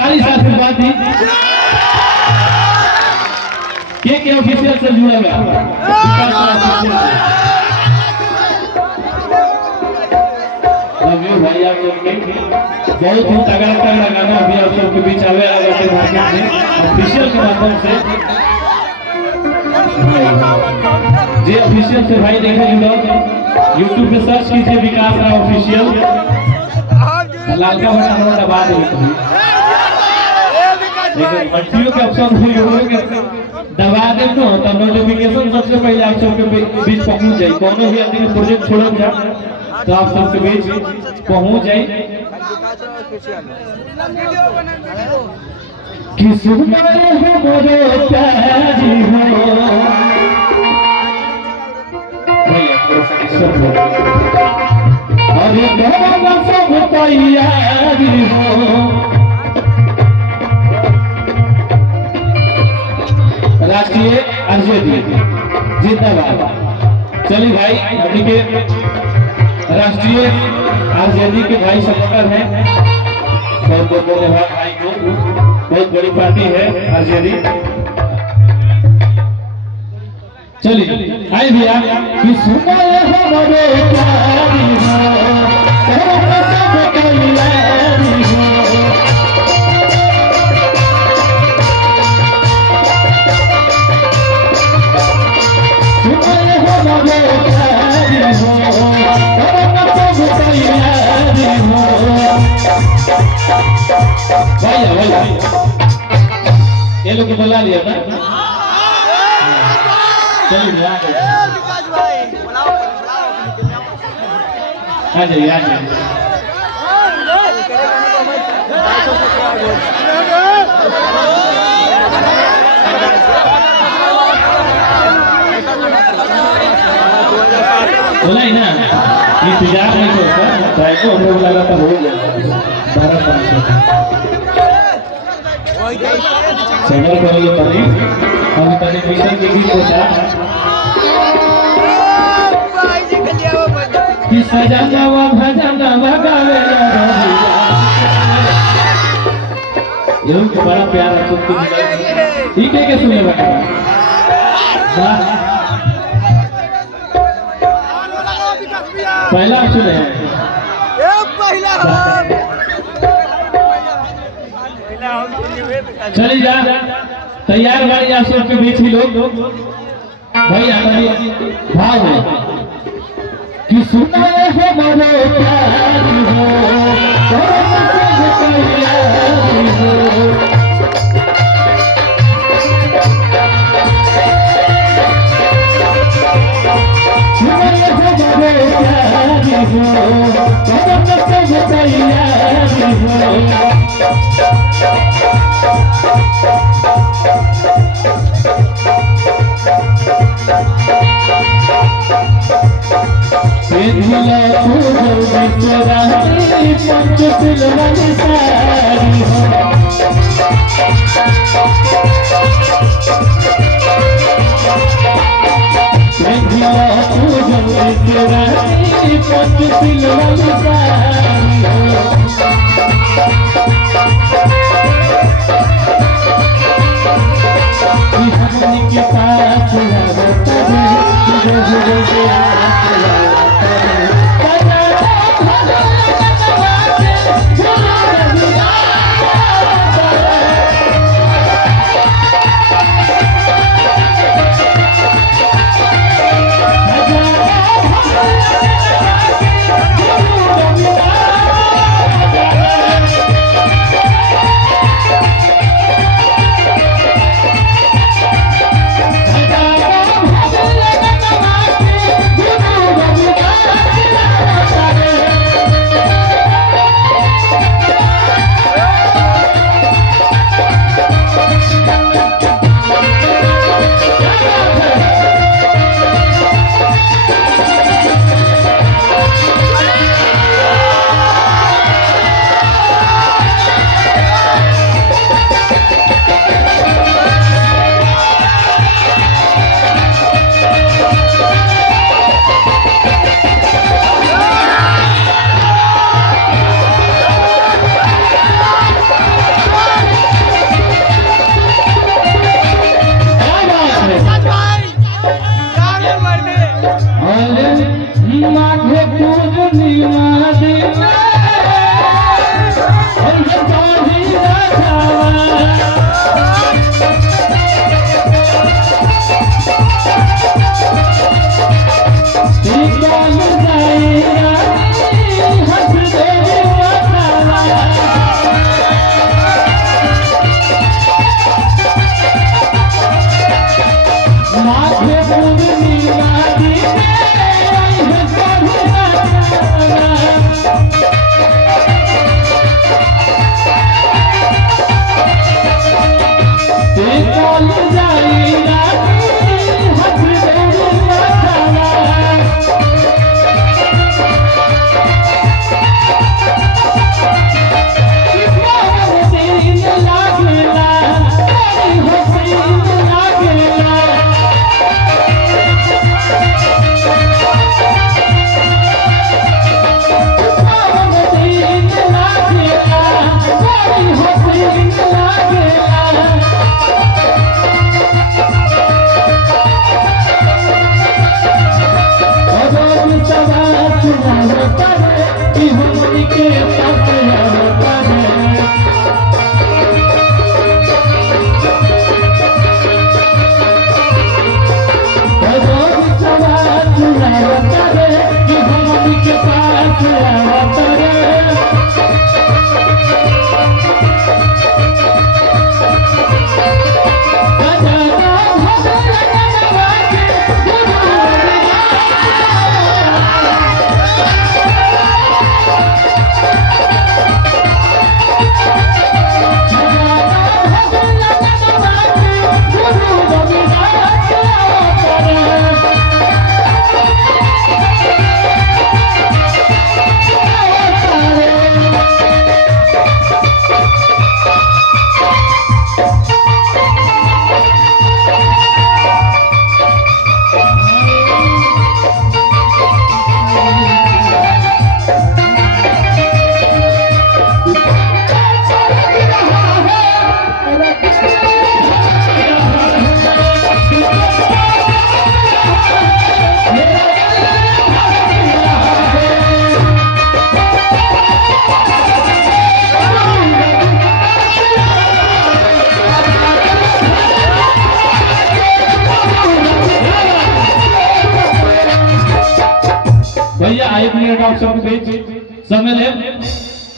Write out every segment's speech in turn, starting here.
ताली से आशीर्वाद दी के ऑफिशियल से जुड़ा हुआ लव यू भाई। आप लोग बहुत ही तगड़ा गाना अभी आप सबके बीच आवे मार्केट में ऑफिशियल के माध्यम से जी ऑफिशियल से भाई देखे जुड़ो YouTube पे सर्च कीजिए विकास राव ऑफिशियल लालका बटन दबा देंगे लेकिन बच्चियों के ऑप्शन हुई होंगे दबा दे तो नोटिफिकेशन सबसे पहले आप सबके बीच पहुंच जाए कोनो भी आदमी प्रोजेक्ट छोड़ल जा तो आप सबके बीच पहुंच जाए कि सुनाए हो मोरे प्यारी हो और ये दोनों सब तैयारी हो राष्ट्रीय आरजेडी जिंदाबाद। चलिए भाई अभी के राष्ट्रीय आरजेडी के भाई सपोर्टर हैं बहुत बहुत धन्यवाद भाई को। बहुत बड़ी पार्टी है आरजेडी। चलिए आइए भैया कि सुनो हमारे प्यारी हो सब तैयारी हो भैया ये लोग बुला लिया था। चलिए आ जाइए आ जाइए। बोला ही ना इंतजार नहीं होता ट्राई को हम लोग लगा था हो गया 12-5 सेवल करेंगे तभी हम तने मिशन के भी सोचा कि सजनवा भजनवा गावे ये लोग बड़ा प्यार है सबको ठीक है के सुने वाला पहला सुने चली जा तैयार गाड़ी आप सबके बीच ही लोग भैया भाव है कि सुनाए हो मरे प्यारी हो आप सबके बीच सम्मिलित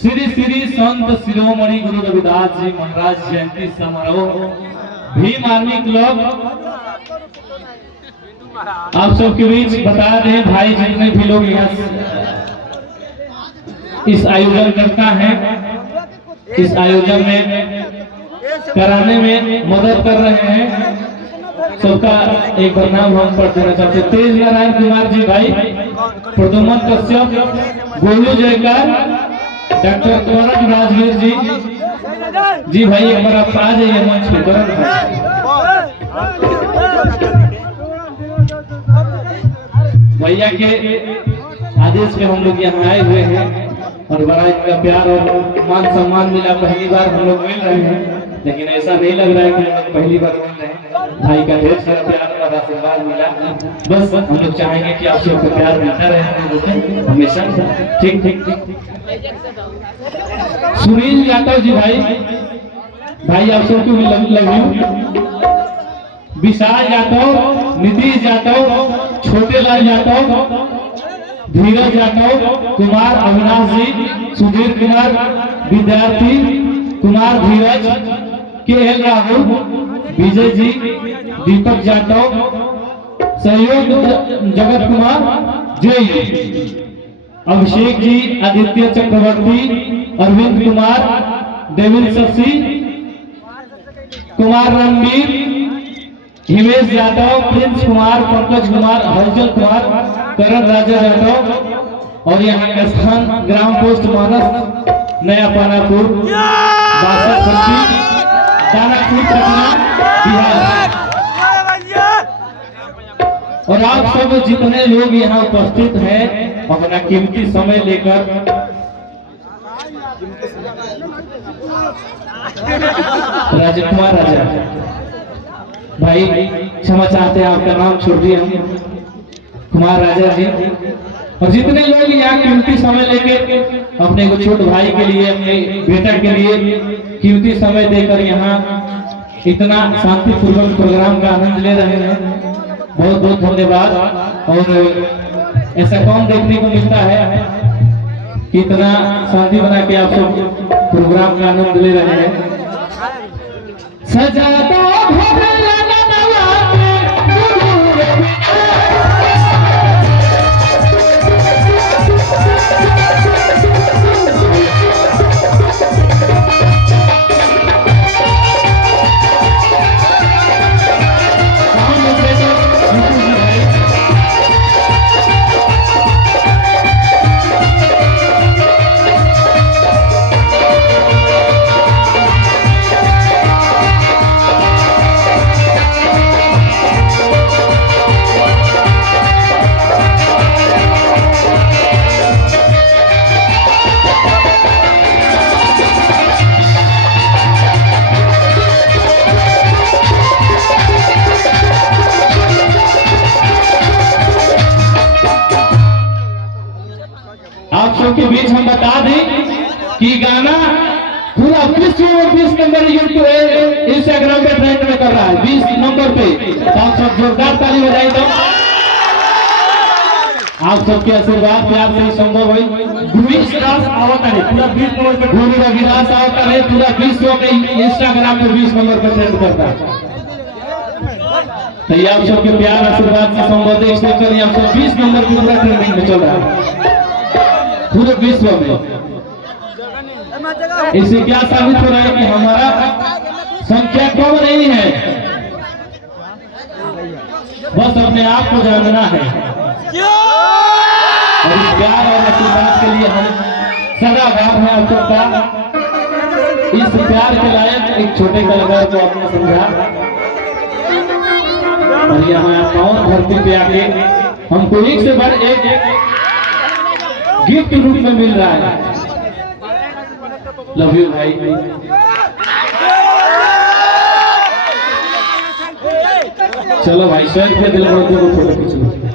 श्री श्री संत शिरोमणि गुरु रविदास जी महाराज जयंती समारोह भीम आर्मी क्लब आप सबके बीच बता दें भाई, जितने भी लोग यहाँ इस आयोजन करता है, इस आयोजन में कराने में मदद कर रहे हैं, सबका एक बार नाम हम पढ़ देना चाहते हैं। तेज नारायण कुमार जी भाई, प्रदुमन कश्यप, गोलू जयकार, डॉक्टर कौरव राजवीर जी भाई हमारा आ जाइए मंच पे तुरंत भैया के आदेश पे हम लोग यहाँ आए हुए हैं और बड़ा इनका प्यार और मान सम्मान मिला। पहली बार हम लोग मिल रहे हैं, लेकिन ऐसा नहीं लग रहा है कि हम लोग पहली बार मिल रहे हैं। भाई का ढेर सारा प्यार और आशीर्वाद मिला। बस हम लोग चाहेंगे कि आप सबको प्यार मिलता रहे हमेशा। ठीक ठीक ठीक। सुनील यादव जी भाई आप सबको भी लव यू। विशाल यादव, नीतीश यादव, छोटे लाल यादव, धीरज यादव, कुमार अविनाश जी, सुधीर कुमार विद्यार्थी, कुमार धीरज, के एल राहुल, विजय जी, दीपक यादव, सहयोग जगत कुमार, जय अभिषेक जी, आदित्य चक्रवर्ती, अरविंद कुमार, देवेंद्र शशि, कुमार रणवीर, हिमेश यादव, प्रिंस कुमार, पंकज कुमार, हरजल कुमार, करण राजा यादव और यहाँ का स्थान ग्राम पोस्ट मानस नया पानापुर, दानापुर, पटना, बिहार। और आप सब जितने लोग यहाँ उपस्थित हैं अपना कीमती समय लेकर राजकुमार राजा भाई, क्षमा चाहते हैं आपका नाम छोड़ दिए हम, कुमार राजा जी, और जितने लोग यहाँ कीमती समय लेके अपने को छोटे भाई के लिए, अपने बेटा के लिए कीमती समय देकर यहाँ इतना शांतिपूर्वक प्रोग्राम का आनंद ले रहे हैं, बहुत बहुत धन्यवाद। और ऐसा कौन देखने को मिलता है कि इतना शांति बना के आप सब प्रोग्राम का आनंद ले रहे हैं। सजाता आप सबके बीच हम बता दें कि गाना पूरा विश्व में 20 नंबर यूट्यूब इंस्टाग्राम पे ट्रेंड में कर रहा है, 20 नंबर पे। तो आप सब जोरदार ताली बजाइए। तो आप सबके आशीर्वाद प्यार से संभव है। विश्वास आवता है पूरा 20 नंबर पे, गुरु रविदास आवता है पूरा विश्व में इंस्टाग्राम पे 20 नंबर पे ट्रेंड करता है। तो ये आप सबके प्यार आशीर्वाद से संभव है, इसलिए आप सब 20 नंबर पे पूरा ट्रेंडिंग में चल रहा है पूरे विश्व में। इससे क्या साबित हो रहा है कि हमारा संख्या कम नहीं है, बस अपने आप को जानना है। और इस प्यार और आशीर्वाद के लिए हम सदा आभार है आप सबका। इस प्यार के लायक एक छोटे कलाकार को आपने समझा और यहाँ पावन धरती पे आके हमको एक से बढ़ एक गिफ्ट रूप में मिल रहा है। लव यू भाई। चलो भाई, 100 रुपया दिल फोटो खींचो।